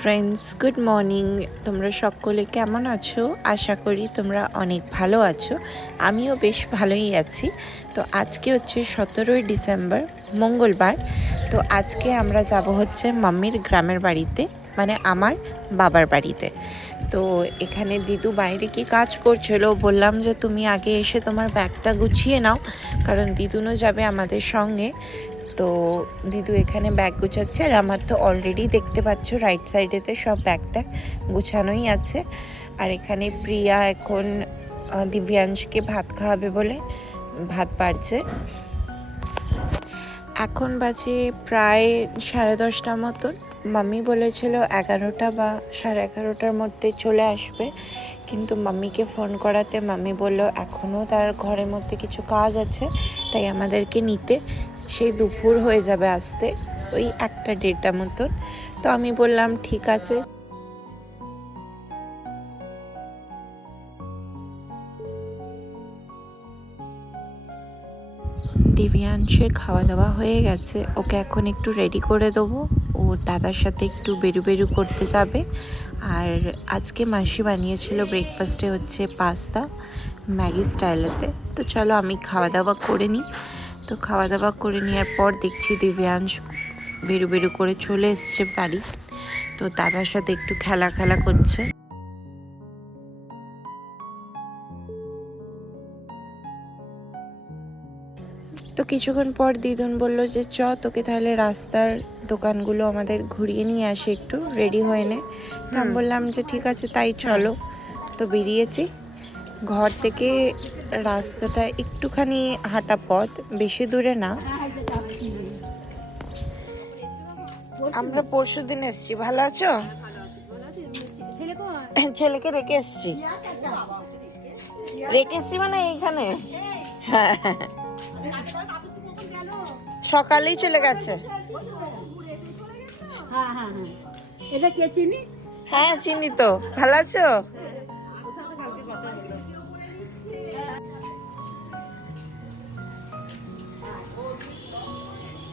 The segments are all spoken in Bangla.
ফ্রেন্ডস গুড মর্নিং তোমরা সকলে কেমন আছো? আশা করি তোমরা অনেক ভালো আছো। আমিও বেশ ভালোই আছি। তো আজকে হচ্ছে সতেরোই ডিসেম্বর, মঙ্গলবার। তো আজকে আমরা যাব হচ্ছে মাম্মির গ্রামের বাড়িতে মানে আমার বাবার বাড়িতে। তো এখানে দিদু বাইরে কি কাজ করছিল? বললাম যে তুমি আগে এসে তোমার ব্যাগটা গুছিয়ে নাও, কারণ দিদুনও যাবে আমাদের সঙ্গে। তো দিদু এখানে ব্যাগ গুছাচ্ছে আর আমার তো অলরেডি দেখতে পাচ্ছ রাইট সাইডেতে সব ব্যাগটা গুছানোই আছে। আর এখানে প্রিয়া এখন দিব্যাংশকে ভাত খাওয়াবে বলে ভাত পারছে। এখন বাজে প্রায় সাড়ে দশটা মতন। মাম্মি বলেছিল এগারোটা বা সাড়ে এগারোটার মধ্যে চলে আসবে। কিন্তু মাম্মিকে ফোন করাতে মাম্মি বলল এখনও তার ঘরের মধ্যে কিছু কাজ আছে, তাই আমাদেরকে নিতে। সেই দুপুর হয়ে যাবে আসতে, ওই একটা দেড়টা মতন। তো আমি বললাম, ঠিক আছে। দিব্যাংশের খাওয়া দাওয়া হয়ে গেছে। ওকে এখন একটু রেডি করে দেবো। ও দাদার সাথে একটু বেরু বেরু করতে যাবে। আর আজকে মাসি বানিয়েছিল ব্রেকফাস্টে হচ্ছে পাস্তা ম্যাগি স্টাইলেতে। তো চলো আমি খাওয়া দাওয়া করে নিই। তো খাওয়া দাওয়া করে নেওয়ার পর দেখছি দিব্যাংশ বেরু বেরু করে চলে এসছে বাড়ি। তো দাদার সাথে একটু খেলা খেলা করছে। তো কিছুক্ষণ পর দিদুন বলল যে চ তোকে তাহলে রাস্তার দোকানগুলো আমাদের ঘুরিয়ে নিয়ে আসি একটু রেডি হয়ে নে। তো আমি বললাম যে ঠিক আছে তাই চলো। তো বেরিয়েছি। ঘর থেকে রাস্তাটা একটুখানি হাঁটা পথ বেশি দূরে না। আমরা পরশু দিন এসছি। ভালো আছো? ছেলেকে রেখে এসছি। রেখে এসছি মানে এইখানে? হ্যাঁ সকালেই চলে গেছে। হ্যাঁ হ্যাঁ হ্যাঁ। এটা কে চিনিস? হ্যাঁ চিনি তো। ভালো আছো?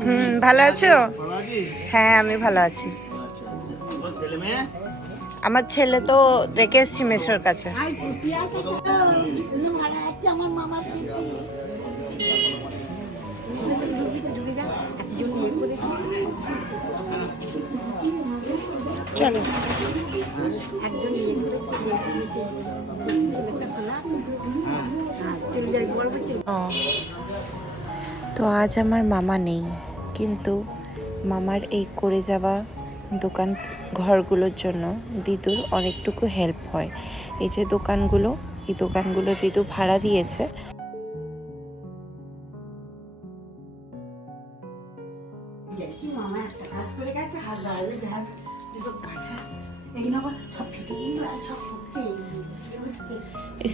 হুম, ভালো আছো? হ্যাঁ আমি ভালো আছি। আমার ছেলে তো রেখে এসছি মেশোর কাছে। আই পিয়া তো আজ আমার মামা নেই, কিন্তু মামার এই করে যাওয়া দোকান ঘরগুলোর জন্য দিদুর অনেকটুকু হেল্প হয়। এই যে দোকানগুলো, এই দোকানগুলো দিদু ভাড়া দিয়েছে।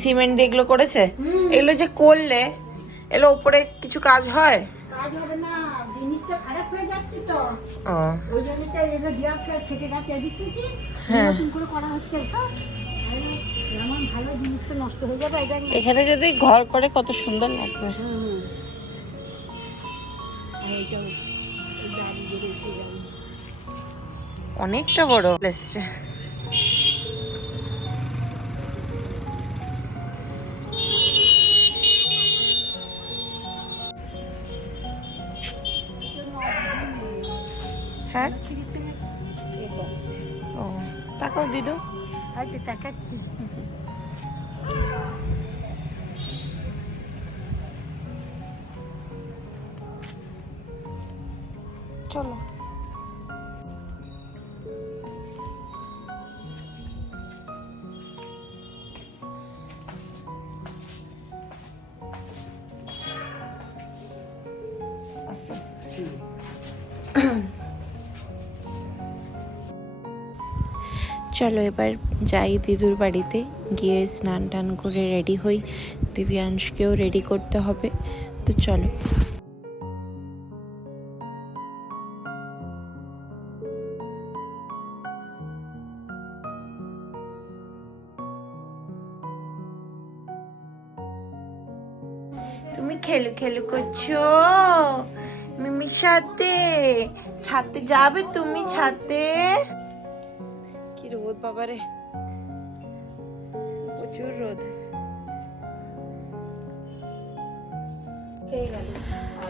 সিমেন্ট দিয়ে এগুলো করেছে? এগুলো যে করলে এগুলো উপরে কিছু কাজ হয়? কাজ হবে না জিনিসটা খারাপ যাচ্ছে তো। ওই জন্য তো এই ফেটে গেছে দেখতেছি। নতুন করে করা হচ্ছে সব। ভালো, এমন ভালো জিনিসটা নষ্ট যাবে এটা নিয়ে। এখানে যদি ঘর করে কত সুন্দর লাগবে। অনেকটা বড়। এসছে দিদু হয়তো তাকাচ্ছি চলো আস্তে আস্তে চলো এবার যাই দিদুর বাড়িতে। গিয়ে স্নান টান করে রেডি হই। দিব্যাংশকেও রেডি করতে হবে। তো চলো। তুমি খেলু খেলু করছ? মিমির সাথে? ছাদে যাবে তুমি রোদ বাবারে, প্রচুর রোদ।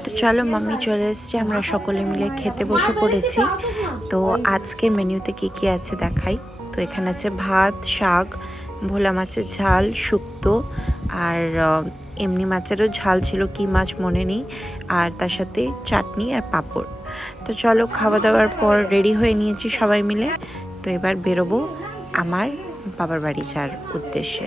তো চলো, মাম্মি চলে এসছে, আমরা সকলে মিলে খেতে বসে পড়েছি। তো আজকের মেনুতে কি কি আছে দেখাই? তো এখানে আছে ভাত, শাক, ভোলা মাছের ঝাল, শুক্তো, আর এমনি মাছেরও ঝাল ছিল, কি মাছ মনে নেই, আর তার সাথে চাটনি আর পাঁপড়। তো চলো, খাওয়া দাওয়ার পর রেডি হয়ে নিয়েছি সবাই মিলে। এবার বেরোবো আমার বাবার বাড়ি যাওয়ার উদ্দেশ্যে।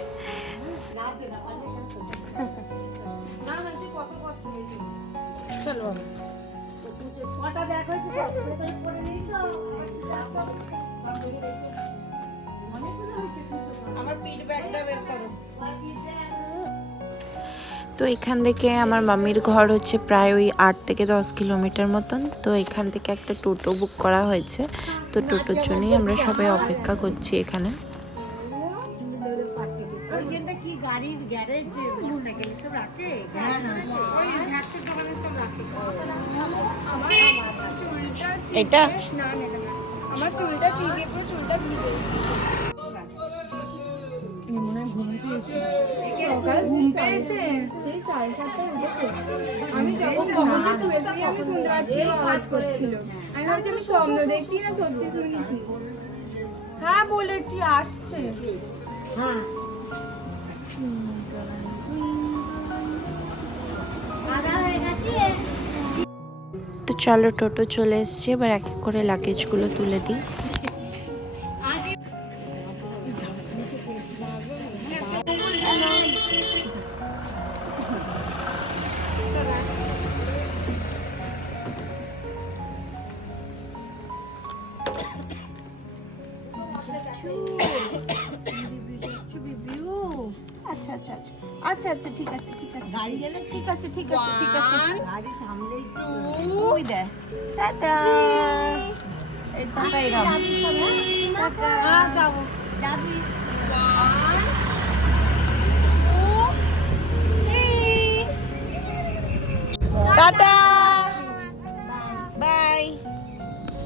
তো এখান থেকে আমার মাম্মির ঘর হচ্ছে প্রায় ওই আট থেকে দশ কিলোমিটার মতন। তো এখান থেকে একটা টোটো বুক করা হয়েছে। তো টোটোর জন্যই আমরা সবাই অপেক্ষা করছি এখানে। রাখে? আমার চুলটা এটা? আমার চুলটা পুরো চুলটা ভিজে ঘুম পেয়েছে। সেই সাড়ে সাতটায় উঠেছে। আমি যখন শুয়ে শুয়ে আমি শুনতে পাচ্ছি আওয়াজ করছিল। আমি ভাবছি আমি স্বপ্ন দেখছি না সত্যি শুনেছি। হ্যাঁ বলেছি আসছে। তো চলো টোটো চলে এসছে এবার এক এক করে লাগেজগুলো তুলে দিই। আচ্ছা আচ্ছা ঠিক আছে ঠিক আছে। গাড়ি গেলে ঠিক আছে ঠিক আছে ঠিক আছে। গাড়ি থামলেই ওই দে টাটা। এই টাটা এরাম টাটা। যাব। যাবি। টাটা। বাই।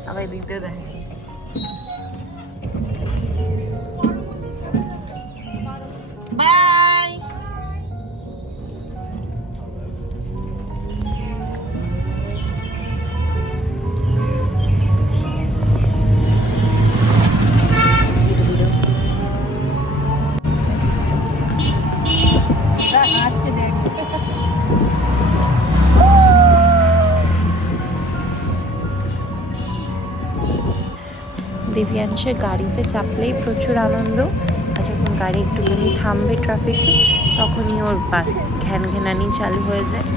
আবার দিতে দেয় দিব্যাংশের গাড়িতে চাপলেই প্রচুর আনন্দ। আর যখন গাড়ি একটুখানি থামবে ট্রাফিকে, তখনই ওর বাস ঘ্যান ঘ্যানানি চালু হয়ে যায়।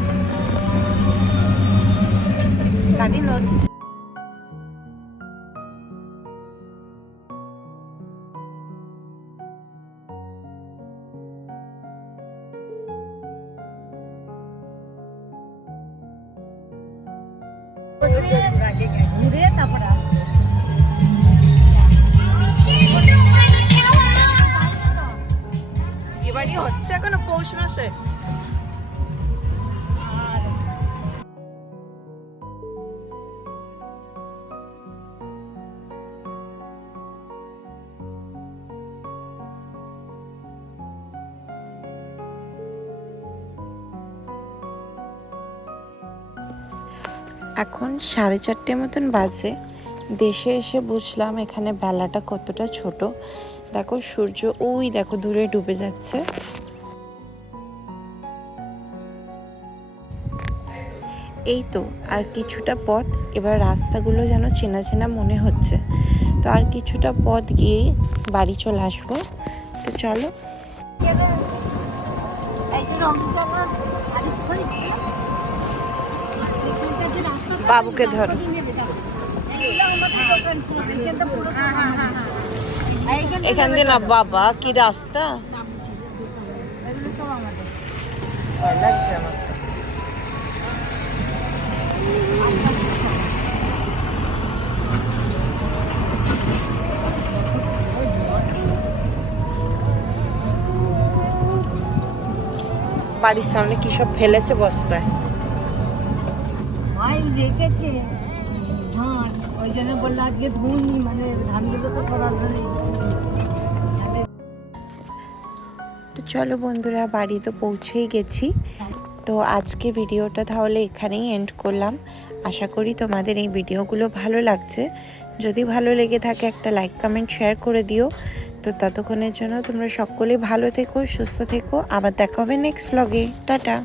ঘুরে তারপরে আসবে হচ্ছে এখনও পৌষ মাসে। এখন সাড়ে চারটে মতন বাজে। দেশে এসে বুঝলাম এখানে বেলাটা কতটা ছোট। দেখো সূর্য, ওই দেখো দূরে ডুবে যাচ্ছে। এই তো, আর কিছুটা পথ, এবার রাস্তাগুলো যেন চেনা চেনা মনে হচ্ছে। তো আর কিছুটা পথ গিয়ে বাড়ি চলে আসব। তো চলো। বাবুকে ধরো। নেবে এখান দিয়ে না বাবা, কি রাস্তা? বাড়ির সামনে কি সব ফেলেছে বস্তায়? মাই রেখেছে। ধান ওই জন্য বলল আজকে ধুনি মানে ধানগুলো তো সরাসরি তো চলো বন্ধুরা, বাড়ি তো পৌঁছেই গেছি। তো আজকে ভিডিওটা তাহলে এখানেই এন্ড করলাম। আশা করি তোমাদের এই ভিডিওগুলো ভালো লাগছে। যদি ভালো লেগে থাকে একটা লাইক কমেন্ট শেয়ার করে দিও। তো ততক্ষণের জন্য তোমরা সকলে ভালো থেকো, সুস্থ থেকো। আবার দেখা হবে নেক্সট ব্লগে টাটা!